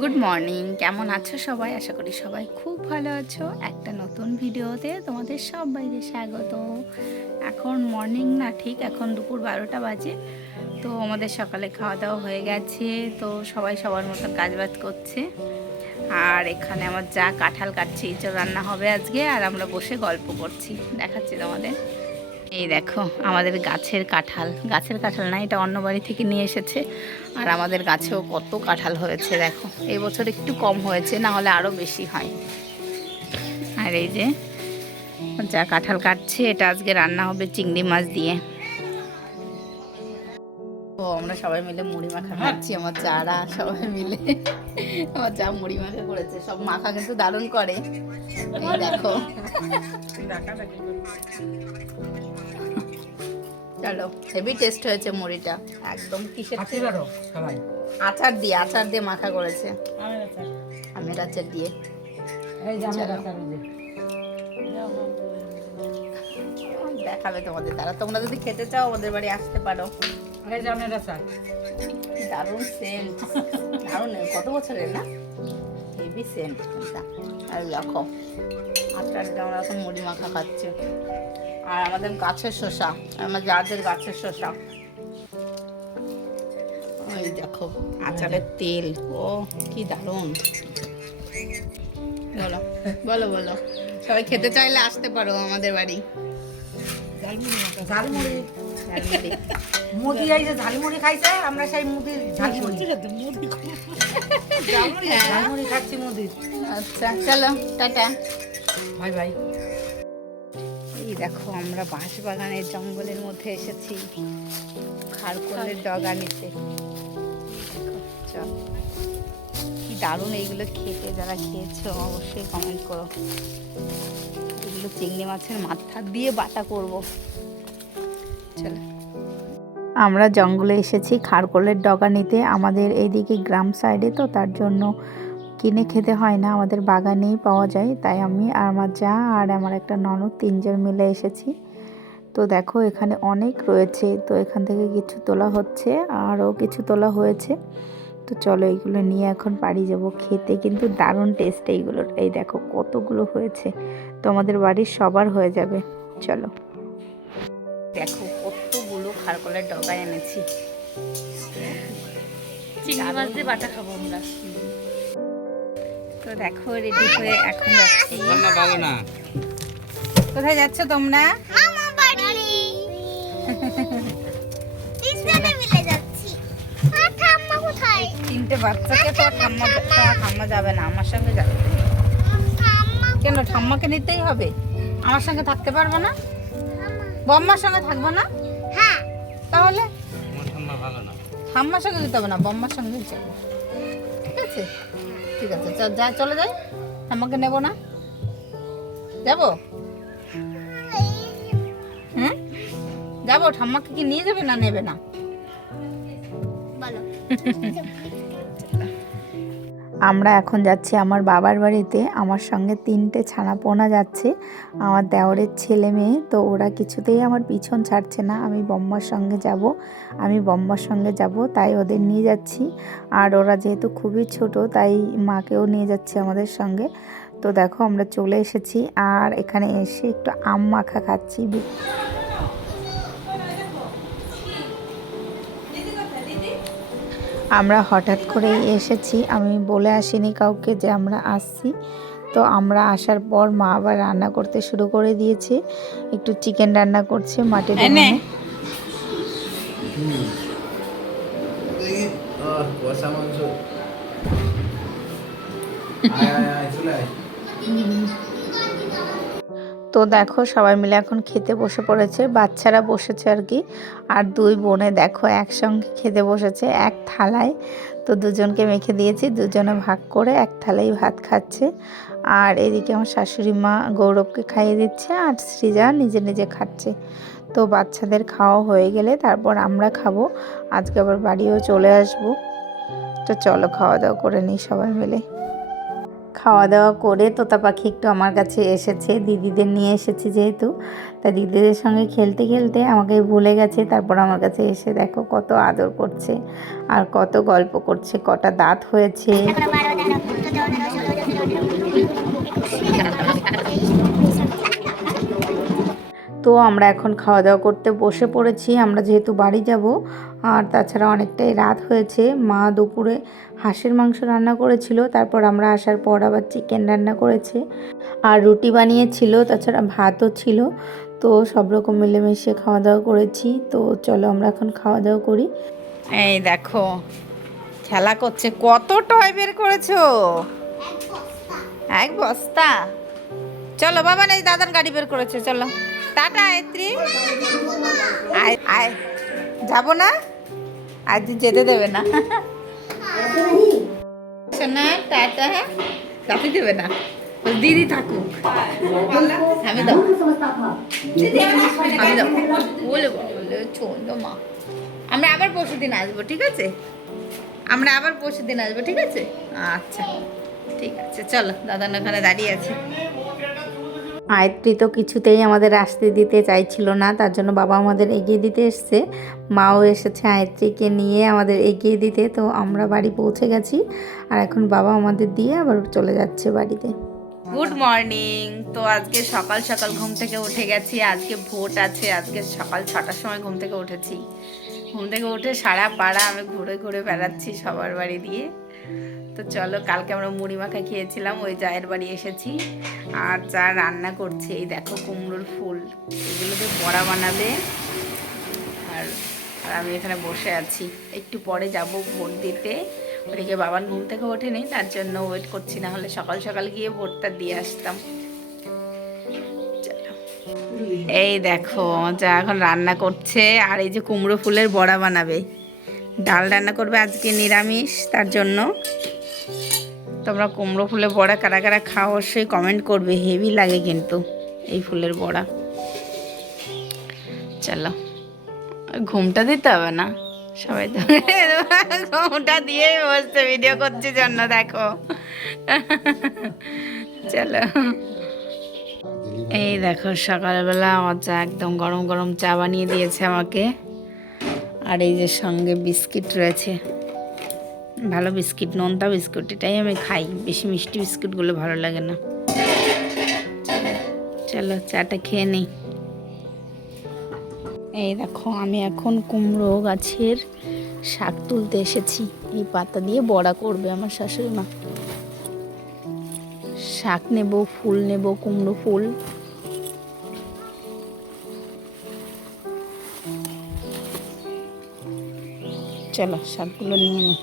Good morning, কেমন আছো সবাই? আশা করি সবাই খুব ভালো আছো। একটা নতুন ভিডিওতে তোমাদের সবাইকে স্বাগত। এখন মর্নিং না, ঠিক এখন দুপুর 12টা বাজে। তো আমাদের সকালে খাওয়া দাওয়া হয়ে গেছে, তো সবাই সবার মতন কাজবাজ করছে। আর এখানে আমার যা কাঁঠাল কাটছে, ইঁচড় রান্না হবে আজকে, আর আমরা বসে গল্প করছি। দেখাচ্ছি তোমাদের। এই দেখো আমাদের গাছের কাঁঠাল না, এটা অন্য বাড়ি থেকে নিয়ে এসেছে। আর আমাদের গাছেও কত কাঁঠাল হয়েছে দেখো। এই বছর একটু কম হয়েছে, না হলে আরও বেশি হয়। আর এই যে যা কাঁঠাল কাটছে, এটা আজকে রান্না হবে চিংড়ি মাছ দিয়ে। তো আমরা সবাই মিলে মুড়ি মাখা খাচ্ছি, আমার যারা সবাই মিলে। আমার যা মুড়ি মাখা করেছে, সব মাখা কিন্তু দারুণ করে। এই দেখো, চলো, হেভি টেস্ট হয়েছে মুড়িটা একদম। কিসের আচার দিয়ে মাখা করেছে, আমের আচার দিয়ে। দেখাবে তোমাদের তারা, তোমরা যদি খেতে চাও আমাদের বাড়ি আসতে পারো। দারুণ সেন্ট, দারুণ। কত বছরের না, হেভি সেন্ট এটা। আর দেখো আচার দিয়ে আমরা এখন মুড়ি মাখা খাচ্ছি। আর আমাদের গাছের শসা, আমার যাদের গাছের শসা। ওই দেখো আচারের তেল, ও কি দারুণ। বলো বলো বলো, সবাই খেতে চাইলে আসতে পারো আমাদের বাড়ি। ঝালমুড়ি ঝালমুড়ি মুদি আইছে, ঝালমুড়ি খাইছে, আমরা সেই মুদি ঝালমুড়ি ঝালমুড়ি খাচ্ছি মুদি। আচ্ছা চলো, টাটা, বাই বাই। এই দেখো আমরা বাঁশ বাগানের জঙ্গলের মধ্যে এসেছি খারকোলের ডগা নিতে। চল, কি দারুণ এইগুলো খেতে। যারা খেয়েছো অবশ্যই কমেন্ট করো। এগুলো চিংড়ি মাছের মাথা দিয়ে বাটা করব। চলো, আমরা জঙ্গলে এসেছি খারকোলের ডগা নিতে। আমাদের এইদিকে গ্রাম সাইডে, তো তার জন্য কিনে খেতে হয় না, আমাদের বাগানেই পাওয়া যায়। তাই আমি আর আমার যা আর আমার একটা ননদ, তিনজন মিলে এসেছি। তো দেখো এখানে অনেক রয়েছে, তো এখান থেকে কিছু তোলা হচ্ছে, আরও কিছু তোলা হয়েছে। তো চলো এইগুলো নিয়ে এখন বাড়ি যাব। খেতে কিন্তু দারুণ টেস্ট এইগুলোর। এই দেখো কতগুলো হয়েছে, তো আমাদের বাড়ির সবার হয়ে যাবে। চলো, দেখো কতগুলো খারকোলের ডগা এনেছি। চিংড়ি মাছ দিয়ে বাটা খাবো আমরা। তো দেখো রেডি হয়ে এখন যাচ্ছি। কোথায় যাচ্ছ তোমরা? তিনটে বাচ্চাকে তো ঠাম্মা যাবে না, আমার সঙ্গে যাবে। কেন, ঠাম্মাকে নিতেই হবে? আমার সঙ্গে থাকতে পারবে না? বম্মার সঙ্গে থাকবে না? তাহলে ঠাম্মার সঙ্গে যেতে হবে না, বম্মার সঙ্গে যাবে। ঠিক আছে ঠিক আছে, যা চলে যাই। ঠাম্মাকে নেবো না, যাবো? হুম, যাবো। ঠাম্মাকে কি নিয়ে যাবে না নেবে না? আমরা এখন যাচ্ছি আমার বাবার বাড়িতে। আমার সঙ্গে তিনটে ছানাপোনা যাচ্ছে, আমার দেওরের ছেলে মেয়ে। তো ওরা কিছুতেই আমার পিছন ছাড়ছে না, আমি বম্মার সঙ্গে যাব, তাই ওদের নিয়ে যাচ্ছি। আর ওরা যেহেতু খুবই ছোট, তাই মাকেও নিয়ে যাচ্ছে আমাদের সঙ্গে। তো দেখো আমরা চলে এসেছি, আর এখানে এসে একটু আম মাখা খাচ্ছি। আমরা হঠাৎ করে এসেছি, আমি বলে আসিনি কাউকে যে আমরা আসছি। তো আমরা আসার পর মা আবার রান্না করতে শুরু করে দিয়েছে। একটু চিকেন রান্না করছে মাটির উনুনে। তো দেখো সবাই মিলে এখন খেতে বসে পড়েছে, বাচ্চারা বসেছে আর কি। আর দুই বোনে দেখো একসঙ্গে খেতে বসেছে এক থালায়। তো দুজনকে মেখে দিয়েছি, দুজনে ভাগ করে এক থালায় ভাত খাচ্ছে। আর এদিকে আমার শাশুড়ি মা গৌরবকে খাইয়ে দিচ্ছে, আর সৃজা নিজে নিজে খাচ্ছে। তো বাচ্চাদের খাওয়া হয়ে গেলে তারপর আমরা খাবো। আজকে আবার বাড়িও চলে আসবো। তো চলো খাওয়া দাওয়া করে নিই সবাই মিলে। খাওয়া দাওয়া করে তোতা পাখি একটু আমার কাছে এসেছে, দিদিদের নিয়ে এসেছি যেহেতু, তা দিদিদের সঙ্গে খেলতে খেলতে আমাকে ভুলে গেছে। তারপর আমার কাছে এসে দেখো কত আদর করছে আর কত গল্প করছে, কটা দাঁত হয়েছে। তো আমরা এখন খাওয়া দাওয়া করতে বসে পড়েছি, আমরা যেহেতু বাড়ি যাব। আর তাছাড়া অনেকটাই রাত হয়েছে। মা দুপুরে হাঁসের মাংস রান্না করেছিল, তারপর আমরা আসার পর আবার চিকেন রান্না করেছে আর রুটি বানিয়েছিল, তাছাড়া ভাতও ছিল। তো সব রকম মিলেমিশে খাওয়া দাওয়া করেছি। তো চলো আমরা এখন খাওয়া দাওয়া করি। এই দেখো খেলা করছে, কত টয় বের করেছো? এক বস্তা। চলো বাবা, নেই দাদার গাড়ি বের করেছে, চলো টাটা আয়ত্রী। আয় আয়, যাবো না আজ, যেতে দেবে না না, টাটা। যাতে দেবে না, দিদি থাকুক। আমি দাও, আমি দাও বলে বলে ছোট মা। আমরা আবার পরশু দিন আসবো, ঠিক আছে? আমরা আবার পরশু দিন আসবো, ঠিক আছে? আচ্ছা ঠিক আছে, চলো দাদা ওখানে দাঁড়িয়ে আছে। আয়ত্রী তো কিছুতেই আমাদের আসতে দিতে চাইছিল না, তার জন্য বাবা আমাদের এগিয়ে দিতে এসছে। মাও এসেছে আয়ত্রীকে নিয়ে আমাদের এগিয়ে দিতে। তো আমরা বাড়ি পৌঁছে গেছি আর এখন বাবা আমাদের দিয়ে আবার চলে যাচ্ছে বাড়িতে। Good morning. তো আজকে সকাল সকাল ঘুম থেকে উঠে গেছি, আজকে ভোট আছে। আজকে সকাল 6টার সময় ঘুম থেকে উঠেছি। ঘুম থেকে উঠে সারা পাড়া আমি ঘুরে ঘুরে বেড়াচ্ছি সবার বাড়ি দিয়ে। তো চলো, কালকে আমরা মুড়ি মাখা খেয়েছিলাম, ওই জায়ের বাড়ি এসেছি। আর যা রান্না করছে, এই দেখো কুমড়োর ফুল, এগুলোকে বড়া বানাবে। আর আমি এখানে বসে আছি, একটু পরে যাব ভোট দিতে। ওদিকে বাবার ঘুম থেকে ওঠেনি, তার জন্য ওয়েট করছি, না হলে সকাল সকাল গিয়ে ভোটটা দিয়ে আসতাম। চলো, এই দেখো যা এখন রান্না করছে। আর এই যে কুমড়ো ফুলের বড়া বানাবে, ডাল রান্না করবে আজকে নিরামিষ, তার জন্য। তোমরা কুমড়ো ফুলের বড়া কারা কারা খাও অবশ্যই কমেন্ট করবে, হেভি লাগে কিন্তু এই ফুলের বড়া। চলো, ঘুমটা দিতে হবে না, সবাই তো ঘুমটা দিয়ে বসতে ভিডিও করছে জন্য, দেখো। চলো, এই দেখো সকালবেলা আমার চা, একদম গরম গরম চা বানিয়ে দিয়েছে আমাকে। আর এই যে সঙ্গে বিস্কিট রয়েছে, ভালো বিস্কিট, নোনতা বিস্কুট, এটাই আমি খাই, বেশি মিষ্টি বিস্কুটগুলো ভালো লাগে না। চলো চাটা খেয়ে নিই। এই দেখো আমি এখন কুমড়ো গাছের শাক তুলতে এসেছি, এই পাতা দিয়ে বড়া করবে আমার শাশুড়ি মা। শাক নেব, ফুল নেব, কুমড়ো ফুল। চলো শাকগুলো নিয়ে নিই।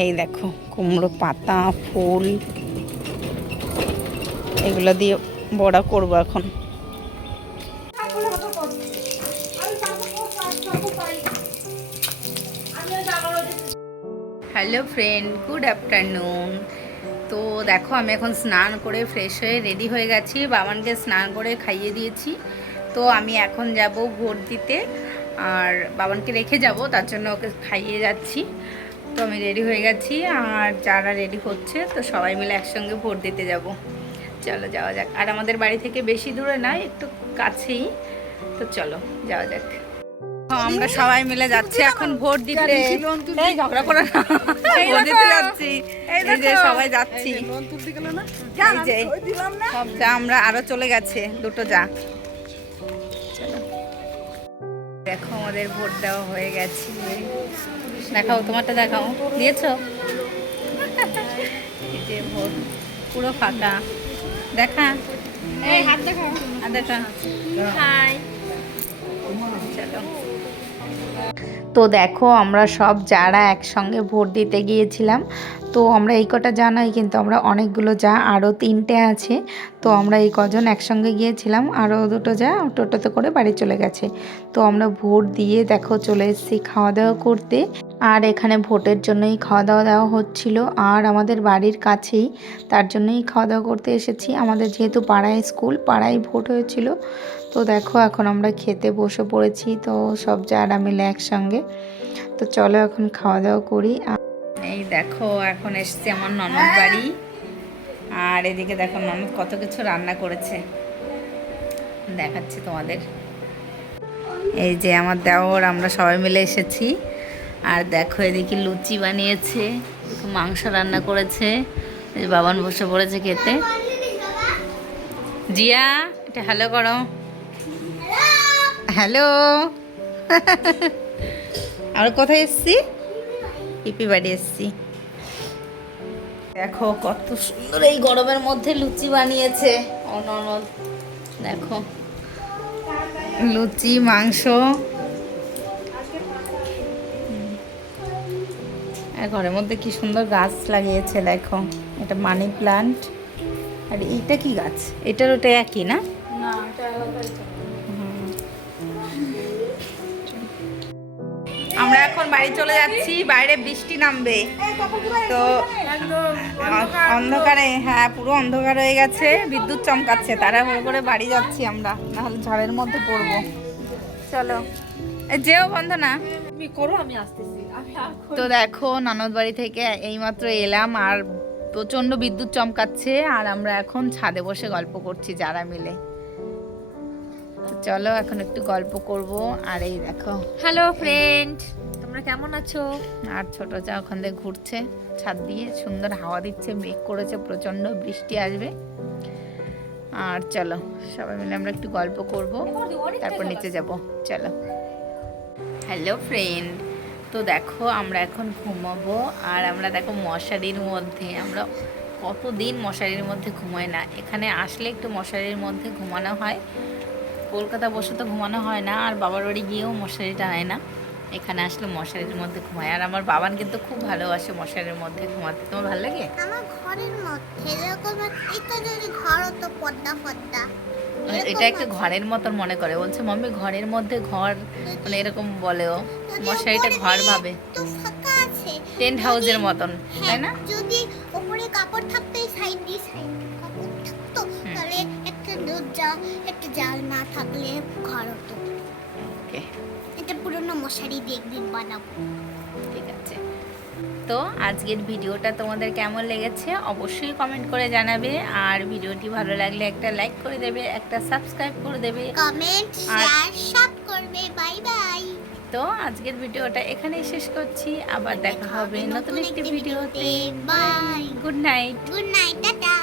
এই দেখো কুমড়ো পাতা, ফুল, এগুলো দিয়ে বড়া করবো এখন। Hello friend, good afternoon. তো দেখো আমি এখন স্নান করে ফ্রেশ হয়ে রেডি হয়ে গেছি, বাবানকে স্নান করে খাইয়ে দিয়েছি। তো আমি এখন যাব ভোট দিতে, আর বাবানকে রেখে যাব, তার জন্য ওকে খাইয়ে যাচ্ছি। তো আমি রেডি হয়ে গেছি, আর যারা রেডি হচ্ছে, তো সবাই মিলে একসঙ্গে ভোট দিতে যাব। চলো যাওয়া যাক। আর আমাদের বাড়ি থেকে বেশি দূরে নয়, একটু কাছেই। তো চলো যাওয়া যাক। আমরা সবাই মিলে যাচ্ছি এখন ভোট দিতে। এই ঝগড়া করে না, ভোট দিতে যাচ্ছি। এই যে সবাই যাচ্ছি, এই যে সব যা, আমরা আরো চলে গেছে দুটো যা। দেখো আমাদের ভোট দেওয়া হয়ে গেছে। দেখাও, তোমারটা দেখাও, দিয়েছো? এই যে ভোট পুরো ফাঁকা, দেখা, এই হাত দেখা, হাত দেখা। হাই, চলো। তো দেখো আমরা সব যারা একসঙ্গে ভোট দিতে গিয়েছিলাম, তো আমরা এই কটা জানাই, কিন্তু আমরা অনেকগুলো যা, আরও 3টে আছে। তো আমরা এই কজন একসঙ্গে গিয়েছিলাম, আরও দুটো যা টোটোতে করে বাড়ি চলে গেছে। তো আমরা ভোট দিয়ে দেখো চলে এসেছি খাওয়া দাওয়া করতে। আর এখানে ভোটের জন্যই খাওয়া দাওয়া দেওয়া হচ্ছিল, আর আমাদের বাড়ির কাছেই, তার জন্যই খাওয়া দাওয়া করতে এসেছি। আমাদের যেহেতু পাড়ায় স্কুল, পাড়ায় ভোট হয়েছিল। তো দেখো এখন আমরা খেতে বসে পড়েছি, তো সব যারা মিলে একসঙ্গে। তো চলো এখন খাওয়া দাওয়া করি। এই দেখো এখন এসছে আমার ননদ বাড়ি, আর এদিকে দেখো ননদ কত কিছু রান্না করেছে, দেখাচ্ছি তোমাদের। এই যে আমার দেওর, আমরা সবাই মিলে এসেছি। আর দেখো এদিকে লুচি বানিয়েছে, দেখো মাংস রান্না করেছে, এই যে বাবান বসে পড়েছে খেতে। জিয়া এটা হ্যালো করো, হ্যালো। আর কোথায় এসছি? পিপি বাড়ি এসছি। দেখো কত সুন্দর এই গরমের মধ্যে লুচি বানিয়েছে ও ননদ। দেখো লুচি, মাংস, আর ঘরের মধ্যে কি সুন্দর গাছ লাগিয়েছে দেখো, এটা মানি প্লান্ট। আর এইটা কি গাছ? এটার ওটা একই না? আমরা এখন বাড়ি চলে যাচ্ছি, বাইরে বৃষ্টি নামবে তো অন্ধকারে, হ্যাঁ পুরো অন্ধকার হয়ে গেছে, বিদ্যুৎ চমকাচ্ছে, তাড়াহুড়ো করে বাড়ি যাচ্ছি আমরা, নাহলে ঝড়ের মধ্যে পড়বো। চলো যেও বন্ধ না করো, আমি আসতেছি। তো দেখো ননদ বাড়ি থেকে এইমাত্র এলাম, আর প্রচন্ড বিদ্যুৎ চমকাচ্ছে, আর আমরা এখন ছাদে বসে গল্প করছি যারা মিলে। তো চলো এখন একটু গল্প করব। আর এই দেখো হ্যালো ফ্রেন্ড, তোমরা কেমন আছো? আর ছোট চা ওখান থেকে ঘুরছে ছাদ দিয়ে, সুন্দর হাওয়া দিচ্ছে, মেঘ করেছে প্রচন্ড, বৃষ্টি আসবে। আর চলো সবাই মিলে আমরা একটু গল্প করব, তারপর নিচে যাব। চলো। হ্যালো ফ্রেন্ড, তো দেখো আমরা এখন ঘুমাবো, আর আমরা দেখো মশারির মধ্যে, আমরা কতদিন মশারির মধ্যে ঘুমাই না, এখানে আসলে একটু মশারির মধ্যে ঘুমানো হয়, কলকাতা বসে তো ঘুমানো হয় না, আর বাবার বাড়ি গিয়েও মশারি টানায় না, এখানে আসলে মশারির মধ্যে ঘুমায়। আর আমার বাবান কিন্তু খুব ভালোবাসে মশারির মধ্যে ঘুমাতে। তোমার ভালো লাগে? আমার ঘরের মধ্যে এরকম এটা যদি ঘর তো পর্দা পর্দা এটা একটা ঘরের মতন মনে করে, বলছে মাম্মি ঘরের মধ্যে ঘর, মানে এরকম বলেও, মশারিটা ঘর ভাবে, তো ফাঁকা আছে, টেন্ট হাউসের মতন, তাই না? যদি উপরে কাপড় থাকতো সাইড দিয়ে সাইড কাপড় থাকতো, তাহলে একটা দরজা একটা জাল না থাকলে ঘর হতো। ওকে, এটা পুরনো মশারি দিয়ে একদিন বানাবো। ঠিক আছে। তো আজকের ভিডিওটা তোমাদের কেমন লেগেছে অবশ্যই কমেন্ট করে জানাবে, আর ভিডিওটি ভালো লাগলে একটা লাইক করে দেবে, একটা সাবস্ক্রাইব করে দেবে, কমেন্ট শেয়ার সব করবে। Bye bye. তো আজকের ভিডিওটা এখানেই শেষ করছি, আবার দেখা হবে নতুন একটি ভিডিওতে। Bye. Good night. Good night, tata.